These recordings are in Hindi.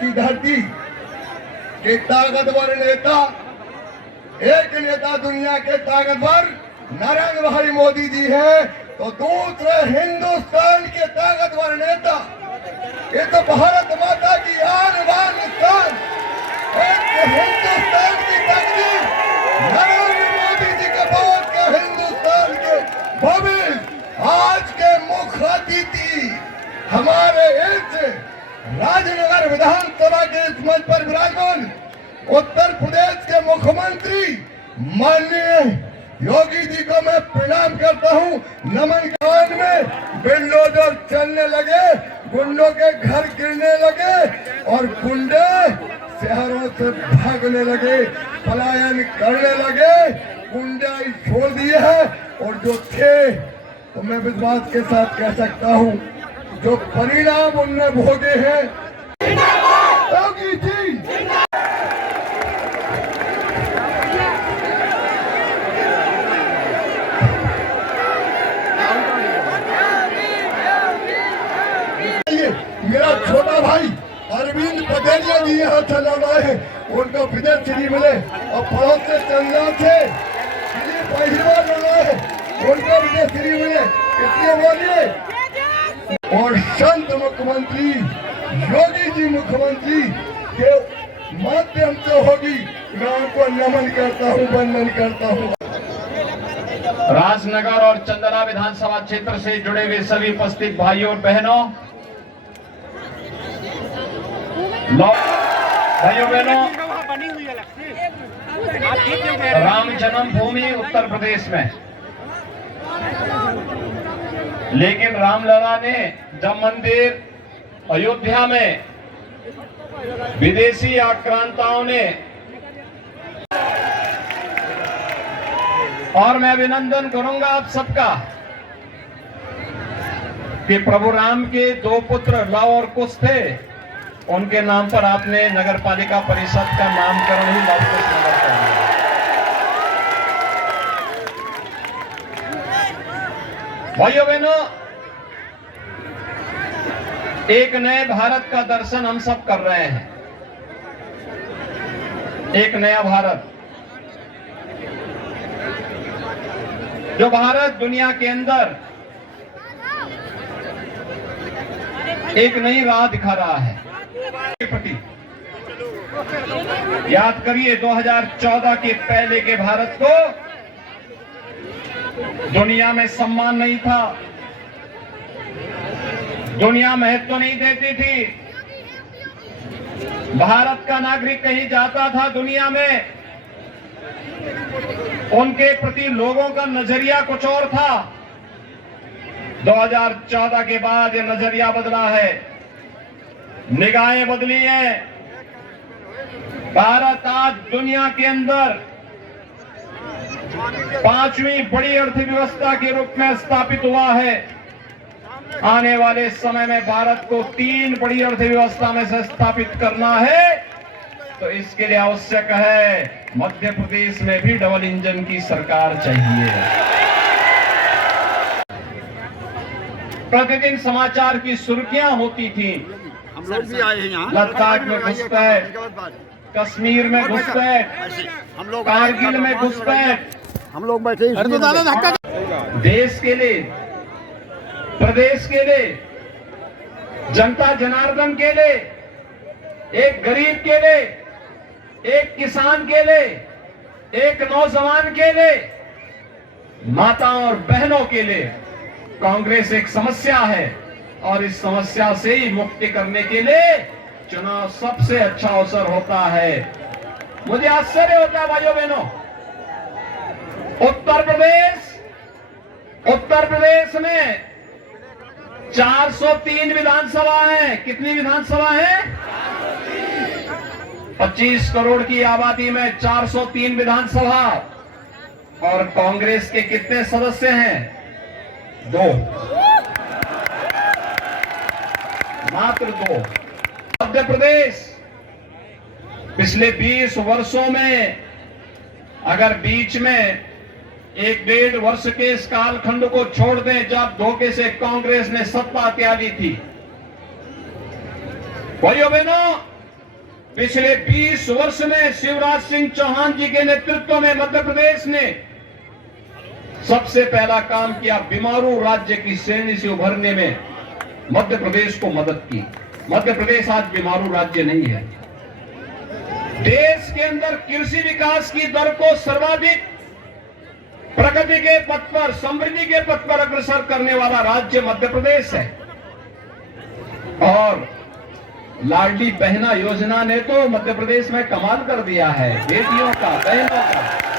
की धरती के ताकतवर नेता, एक नेता दुनिया के ताकतवर नरेंद्र भाई मोदी जी हैं, तो दूसरे हिंदुस्तान के ताकतवर नेता, ये तो भारत माता की आन बान शान, एक हिंदुस्तान की तकदीर नरेंद्र मोदी जी के बाद के हिंदुस्तान के भविष्य, आज के मुख्य अतिथि हमारे इस राजनगर विधानसभा के इस मंच पर विराजमान उत्तर प्रदेश के मुख्यमंत्री माननीय योगी जी को मैं प्रणाम करता हूं। नमन गान में बिल्डोजर चलने लगे, गुंडों के घर गिरने लगे और गुंडे शहरों से भागने लगे, पलायन करने लगे, गुंडाई छोड़ दिए है। और जो थे तो मैं विश्वास के साथ कह सकता हूं, जो परिणाम उनने भोगे हैं, योगी जी मेरा छोटा भाई अरविंद पटेलिया जी यहाँ चला है, उनको विजय श्री मिले और पड़ोस से चंदा थे पहली बार मिला है, उनको विजय श्री मिले, इसलिए बोलिए। और संत मुख्यमंत्री योगी जी मुख्यमंत्री के माध्यम से होगी, मैं उनको नमन करता हूँ, वंदन करता हूँ। राजनगर और चंदना विधानसभा क्षेत्र से जुड़े हुए सभी उपस्थित भाइयों और बहनों, भाइयों बहनों, राम जन्मभूमि उत्तर प्रदेश में, लेकिन रामलला ने जब मंदिर अयोध्या में विदेशी आक्रांताओं ने, और मैं अभिनंदन करूंगा आप सबका कि प्रभु राम के दो पुत्र लव और कुश थे, उनके नाम पर आपने नगर पालिका परिषद का नामकरण ही लव कुश नगर कर दिया। भाइयों बहनों, एक नए भारत का दर्शन हम सब कर रहे हैं, एक नया भारत, जो भारत दुनिया के अंदर एक नई राह दिखा रहा है। याद करिए 2014 के पहले के भारत को दुनिया में सम्मान नहीं था, दुनिया महत्व नहीं देती थी। भारत का नागरिक कहीं जाता था दुनिया में, उनके प्रति लोगों का नजरिया कुछ और था। 2014 के बाद यह नजरिया बदला है, निगाहें बदली हैं। भारत आज दुनिया के अंदर 5वीं बड़ी अर्थव्यवस्था के रूप में स्थापित हुआ है। आने वाले समय में भारत को 3 बड़ी अर्थव्यवस्था में से स्थापित करना है, तो इसके लिए आवश्यक है मध्य प्रदेश में भी डबल इंजन की सरकार चाहिए। प्रतिदिन समाचार की सुर्खियां होती थी, हम लोग भी आए हैं यहाँ, लद्दाख में घुसपैठ, कश्मीर में घुसपैठ, कारगिल में घुसपैठ, हम लोग बैठे देश के लिए, प्रदेश के लिए, जनता जनार्दन के लिए, एक गरीब के लिए, एक किसान के लिए, एक नौजवान के लिए, माताओं और बहनों के लिए कांग्रेस एक समस्या है, और इस समस्या से ही मुक्ति करने के लिए चुनाव सबसे अच्छा अवसर होता है। मुझे आश्चर्य होता है भाइयों बहनों, उत्तर प्रदेश में 403 विधानसभा है। कितनी विधानसभा है? 25 करोड़ की आबादी में 403 विधानसभा, और कांग्रेस के कितने सदस्य हैं? 2, मात्र 2। मध्य प्रदेश पिछले 20 वर्षों में अगर बीच में 1-1.5 वर्ष के इस कालखंड को छोड़ दें जब धोखे से कांग्रेस ने सत्ता त्यागी थी, भाइयों बहनों, पिछले 20 वर्ष में शिवराज सिंह चौहान जी के नेतृत्व में मध्य प्रदेश ने सबसे पहला काम किया, बीमारू राज्य की श्रेणी से उभरने में मध्य प्रदेश को मदद की। मध्य प्रदेश आज बीमारू राज्य नहीं है। देश के अंदर कृषि विकास की दर को सर्वाधिक प्रगति के पथ पर, समृद्धि के पथ पर अग्रसर करने वाला राज्य मध्य प्रदेश है। और लाडली बहना योजना ने तो मध्य प्रदेश में कमाल कर दिया है। बेटियों का, बहनों का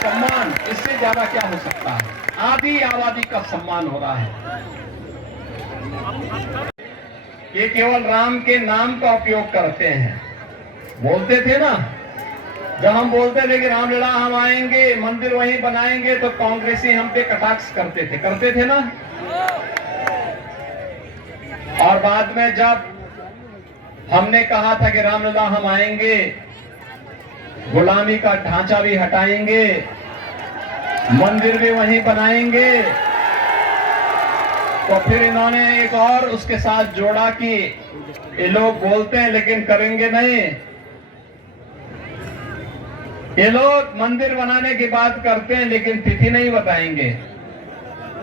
सम्मान, इससे ज्यादा क्या हो सकता है। आधी आबादी का सम्मान हो रहा है। ये केवल राम के नाम का उपयोग करते हैं। बोलते थे ना, जब हम बोलते थे कि रामलीला हम आएंगे, मंदिर वहीं बनाएंगे, तो कांग्रेसी हम पे कटाक्ष करते थे ना। और बाद में जब हमने कहा था कि रामलीला हम आएंगे, गुलामी का ढांचा भी हटाएंगे, मंदिर भी वहीं बनाएंगे, तो फिर इन्होंने एक और उसके साथ जोड़ा कि ये लोग बोलते हैं लेकिन करेंगे नहीं। ये लोग मंदिर बनाने की बात करते हैं लेकिन तिथि नहीं बताएंगे।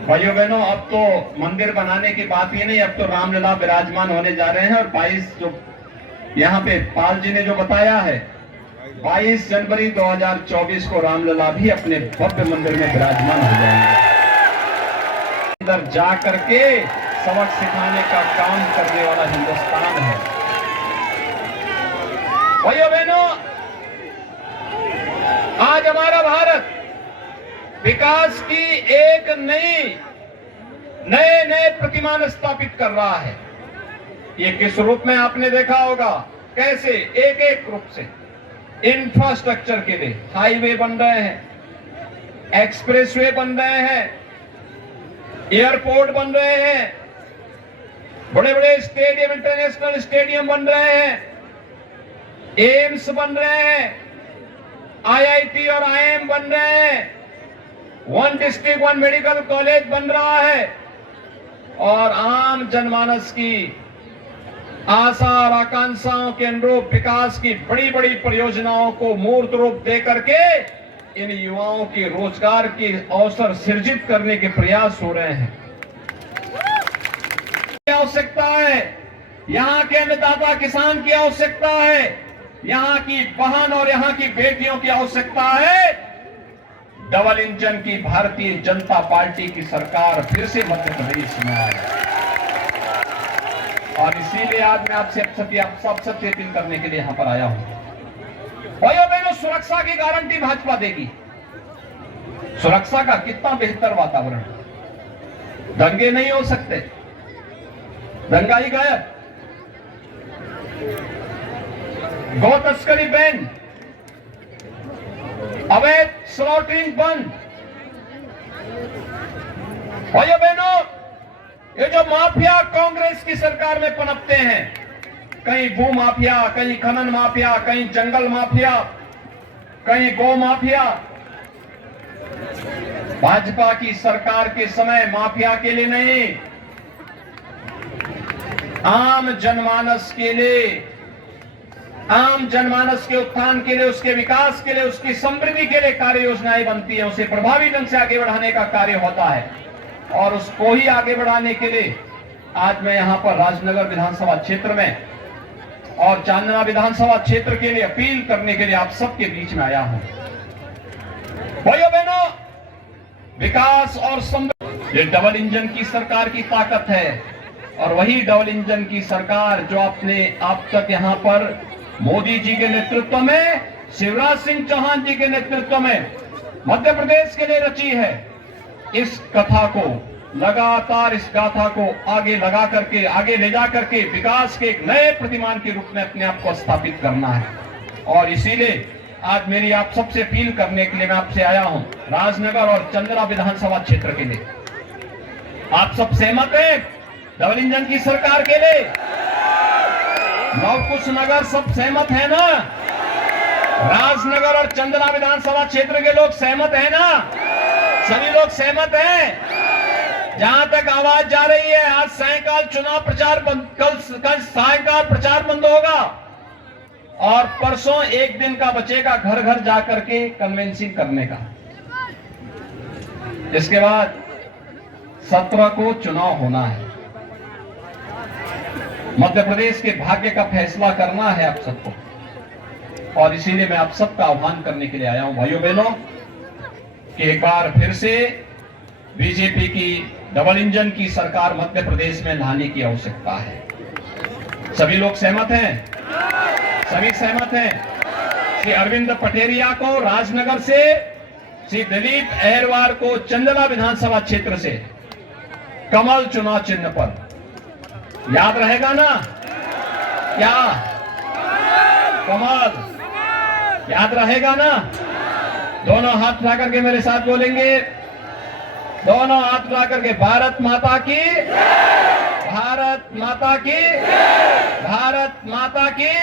भाइयों बहनों, अब तो मंदिर बनाने की बात ही नहीं, अब तो रामलीला विराजमान होने जा रहे हैं। और 22 जो यहाँ पे पाल जी ने जो बताया है, 22 जनवरी 2024 को रामलला भी अपने भव्य मंदिर में विराजमान हो जाएंगे। अंदर जा करके सबक सिखाने का काम करने वाला हिंदुस्तान है। भाइयों बहनों, आज हमारा भारत विकास की एक नए प्रतिमान स्थापित कर रहा है। ये किस रूप में आपने देखा होगा, कैसे एक एक रूप से इंफ्रास्ट्रक्चर के लिए हाईवे बन रहे हैं, एक्सप्रेसवे बन रहे हैं, एयरपोर्ट बन रहे हैं, बड़े बड़े स्टेडियम, इंटरनेशनल स्टेडियम बन रहे हैं, एम्स बन रहे हैं, आईआईटी और आईएम बन रहे हैं, one district one medical college बन रहा है। और आम जनमानस की आशा और आकांक्षाओं के अनुरूप विकास की बड़ी बड़ी परियोजनाओं को मूर्त रूप दे करके इन युवाओं के रोजगार के अवसर सृजित करने के प्रयास हो रहे हैं। आवश्यकता है, यहाँ के अन्नदाता किसान की आवश्यकता है, यहाँ की बहन और यहाँ की बेटियों की आवश्यकता है। डबल इंजन की भारतीय जनता पार्टी की सरकार फिर से मध्य प्रदेश में आए। और इसीलिए आज मैं आप सबसे अपील करने के लिए यहां पर आया हूं। भाइयों बहनों, सुरक्षा की गारंटी भाजपा देगी। सुरक्षा का कितना बेहतर वातावरण, दंगे नहीं हो सकते, दंगा ही गायब, गौ तस्करी बैन, अवैध स्लॉटरिंग बंद। भाइयों बहनों, ये जो माफिया कांग्रेस की सरकार में पनपते हैं, कहीं भू माफिया, कहीं खनन माफिया, कहीं जंगल माफिया, कहीं गौ माफिया, भाजपा की सरकार के समय माफिया के लिए नहीं, आम जनमानस के लिए, आम जनमानस के उत्थान के लिए, उसके विकास के लिए, उसकी समृद्धि के लिए कार्य योजनाएं बनती है, उसे प्रभावी ढंग से आगे बढ़ाने का कार्य होता है। और उसको ही आगे बढ़ाने के लिए आज मैं यहां पर राजनगर विधानसभा क्षेत्र में और चांदना विधानसभा क्षेत्र के लिए अपील करने के लिए आप सबके बीच में आया हूं। भाइयों बहनों, विकास और समृद्धि ये डबल इंजन की सरकार की ताकत है। और वही डबल इंजन की सरकार जो आपने अब तक यहां पर मोदी जी के नेतृत्व में, शिवराज सिंह चौहान जी के नेतृत्व में मध्य प्रदेश के लिए रची है। इस कथा को लगातार, इस गाथा को आगे लगा करके, आगे ले जा करके विकास के एक नए प्रतिमान के रूप में अपने आप को स्थापित करना है। और इसीलिए आज मेरी आप सबसे अपील करने के लिए मैं आपसे आया हूं, राजनगर और चंद्रा विधानसभा क्षेत्र के लिए। आप सब सहमत हैं डबल इंजन की सरकार के लिए? नवकुश नगर सब सहमत है ना? राजनगर और चंद्रा विधानसभा क्षेत्र के लोग सहमत है ना? सभी लोग सहमत हैं? जहां तक आवाज जा रही है, आज सायंकाल चुनाव प्रचार बंद, कल सायंकाल प्रचार बंद होगा और परसों एक दिन का बचेगा घर घर जाकर के कन्वेंसिंग करने का। इसके बाद 17 को चुनाव होना है। मध्य प्रदेश के भाग्य का फैसला करना है आप सबको, और इसीलिए मैं आप सबका आह्वान करने के लिए आया हूं भाइयों बहनों कि एक बार फिर से बीजेपी की डबल इंजन की सरकार मध्य प्रदेश में लाने की आवश्यकता है। सभी लोग सहमत हैं? सभी सहमत हैं? श्री अरविंद पटेरिया को राजनगर से, श्री दिलीप अहरवार को चंदला विधानसभा क्षेत्र से कमल चुनाव चिन्ह पर। याद रहेगा ना? क्या कमल याद रहेगा ना? दोनों हाथ उठा करके मेरे साथ बोलेंगे, दोनों हाथ उठा करके, भारत माता की, भारत माता की, भारत माता की।